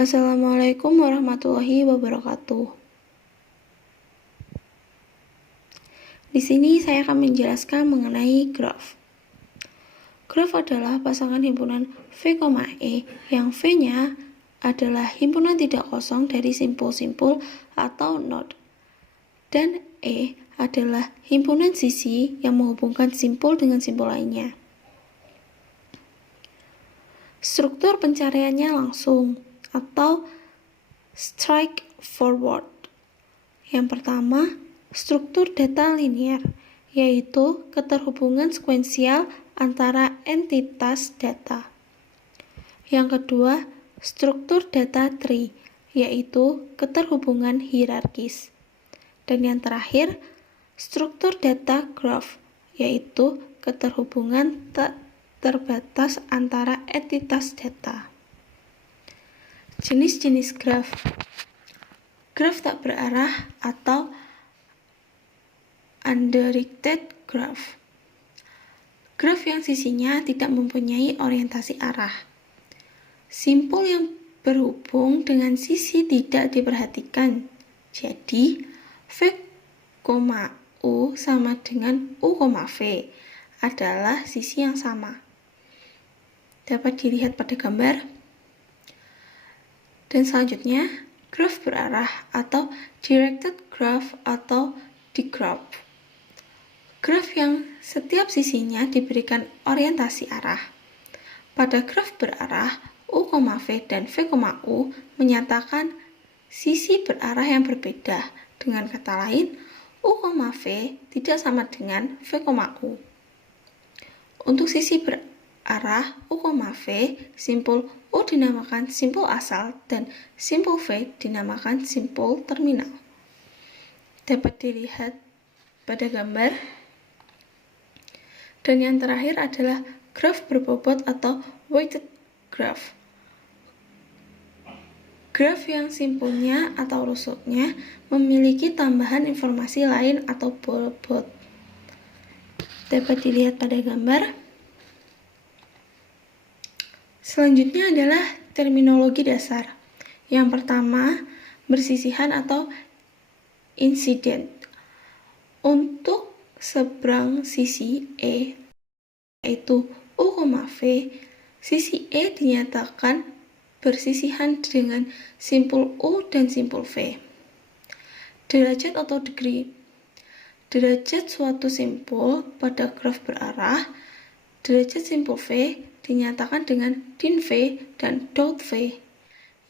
Assalamualaikum warahmatullahi wabarakatuh. Di sini saya akan menjelaskan mengenai graf. Graf adalah pasangan himpunan V, E yang V-nya adalah himpunan tidak kosong dari simpul-simpul atau node. Dan E adalah himpunan sisi yang menghubungkan simpul dengan simpul lainnya. Struktur pencariannya langsung atau straightforward. Yang pertama, struktur data linear, yaitu keterhubungan sekuensial antara entitas data. Yang kedua, struktur data tree, yaitu keterhubungan hierarkis. Dan yang terakhir, struktur data graph, yaitu keterhubungan tak terbatas antara entitas data. Jenis-jenis graf. Graf tak berarah atau undirected graph. Graf yang sisinya tidak mempunyai orientasi arah. Simpul yang berhubung dengan sisi tidak diperhatikan. Jadi, V, U sama dengan U, V adalah sisi yang sama. Dapat dilihat pada gambar. Dan selanjutnya, graf berarah atau directed graph atau digraph. Graf yang setiap sisinya diberikan orientasi arah. Pada graf berarah, U, V dan V, U menyatakan sisi berarah yang berbeda. Dengan kata lain, U, V tidak sama dengan V, U. Untuk sisi berarah U, V, simpul U dinamakan simpul asal dan simpul V dinamakan simpul terminal. Dapat dilihat pada gambar. Dan yang terakhir adalah graf berbobot atau weighted graph. Graf yang simpulnya atau rusuknya memiliki tambahan informasi lain atau bobot. Dapat dilihat pada gambar. Selanjutnya adalah terminologi dasar. Yang pertama, bersisihan atau insiden. Untuk seberang sisi E, yaitu U, V, sisi E dinyatakan bersisihan dengan simpul U dan simpul V. Derajat atau degree. Derajat suatu simpul pada graf berarah, derajat simpul V dinyatakan dengan din V dan dot V.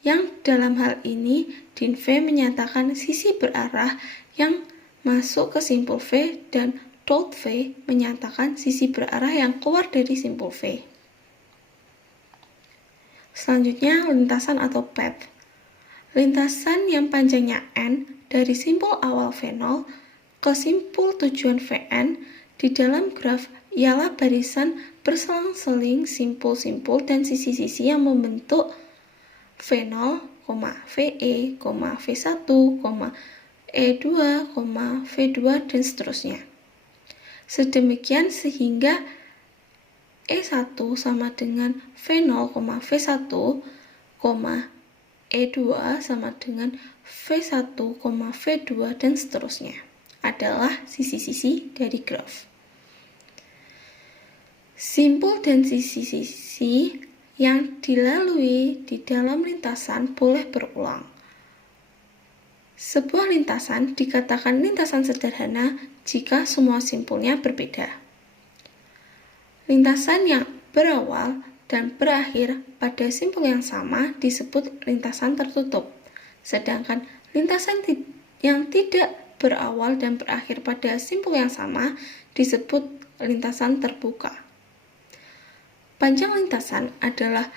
Yang dalam hal ini, din V menyatakan sisi berarah yang masuk ke simpul V dan dot V menyatakan sisi berarah yang keluar dari simpul V. Selanjutnya, lintasan atau path. Lintasan yang panjangnya N dari simpul awal V0 ke simpul tujuan Vn di dalam graf ialah barisan berselang-seling simpul-simpul dan sisi-sisi yang membentuk V0, VE, V1, E2, V2, dan seterusnya. Sedemikian sehingga E1 sama dengan V0, V1, E2 sama dengan V1, V2, dan seterusnya adalah sisi-sisi dari graf. Simpul dan sisi-sisi yang dilalui di dalam lintasan boleh berulang. Sebuah lintasan dikatakan lintasan sederhana jika semua simpulnya berbeda. Lintasan yang berawal dan berakhir pada simpul yang sama disebut lintasan tertutup, sedangkan lintasan yang tidak berawal dan berakhir pada simpul yang sama disebut lintasan terbuka. Panjang lintasan adalah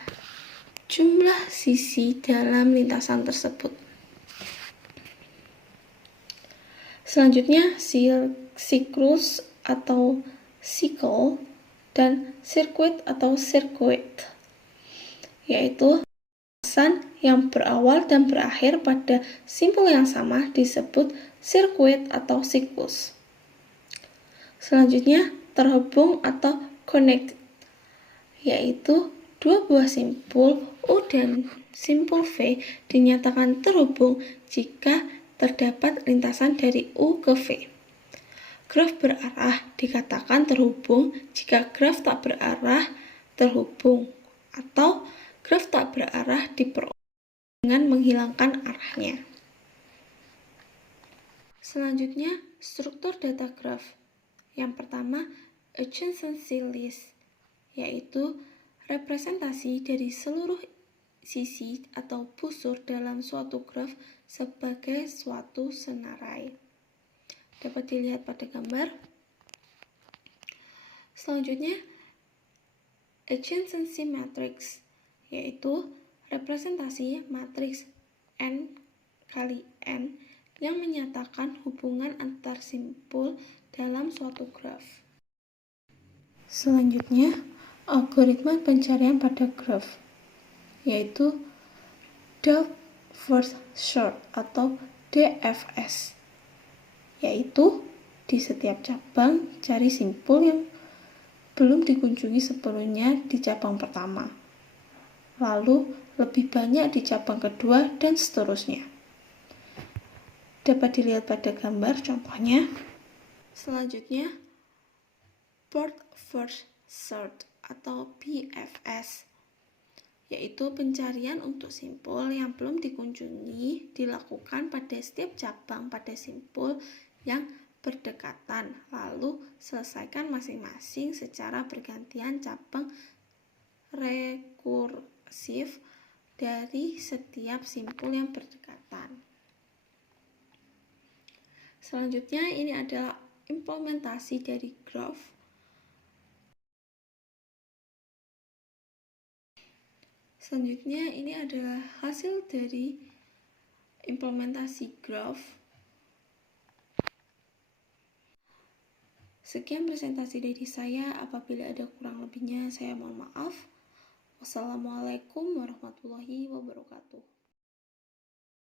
jumlah sisi dalam lintasan tersebut. Selanjutnya, siklus atau cycle dan sirkuit atau circuit, yaitu lintasan yang berawal dan berakhir pada simpul yang sama disebut sirkuit atau siklus. Selanjutnya, terhubung atau connect, yaitu dua buah simpul U dan simpul V dinyatakan terhubung jika terdapat lintasan dari U ke V. Graf berarah dikatakan terhubung jika graf tak berarah terhubung, atau graf tak berarah diperoleh dengan menghilangkan arahnya. Selanjutnya, struktur data graf. Yang pertama, adjacency list, yaitu representasi dari seluruh sisi atau busur dalam suatu graf sebagai suatu senarai. Dapat dilihat pada gambar. Selanjutnya, adjacency matrix, yaitu representasi matriks N kali N yang menyatakan hubungan antar simpul dalam suatu graf. Selanjutnya, algoritma pencarian pada graf, yaitu depth first search atau DFS, yaitu di setiap cabang cari simpul yang belum dikunjungi sebelumnya di cabang pertama, lalu lebih banyak di cabang kedua, dan seterusnya. Dapat dilihat pada gambar contohnya. Selanjutnya, breadth first search atau BFS, yaitu pencarian untuk simpul yang belum dikunjungi dilakukan pada setiap cabang pada simpul yang berdekatan, lalu selesaikan masing-masing secara bergantian cabang rekursif dari setiap simpul yang berdekatan. Selanjutnya, ini adalah implementasi dari graf. Selanjutnya, ini adalah hasil dari implementasi graf. Sekian presentasi dari saya. Apabila ada kurang lebihnya, saya mohon maaf. Wassalamualaikum warahmatullahi wabarakatuh.